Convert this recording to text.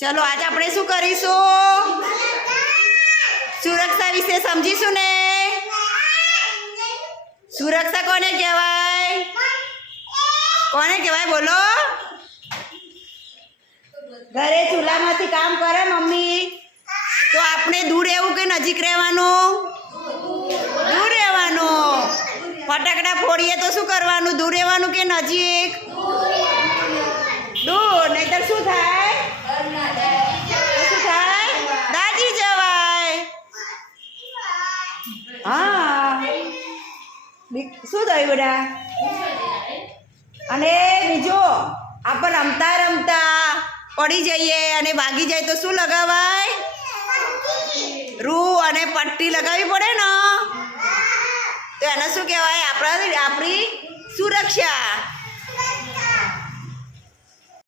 ચલો આજે આપણે શું કરીશું? સુરક્ષા વિશે સમજીશું ને. સુરક્ષા કોને કહેવાય? કોને કહેવાય બોલો? ઘરે ચૂલામાંથી કામ કરે મમ્મી તો આપણે દૂર રહેવું કે નજીક રહેવાનું? દૂર રહેવાનું. ફટાકડા ફોડીએ તો શું કરવાનું? દૂર રહેવાનું કે નજીક? દૂર. નહીતર શું થાય? શું થાય? દાજી જવાય. હા શું થયું બેટા? અને બીજું આપણે રમતા રમતા પડી જઈએ અને ભાગી જાય તો શું લગાવાય? રૂ અને પટ્ટી લગાવવી પડે ને. તો એને શું કહેવાય? આપણી સુરક્ષા.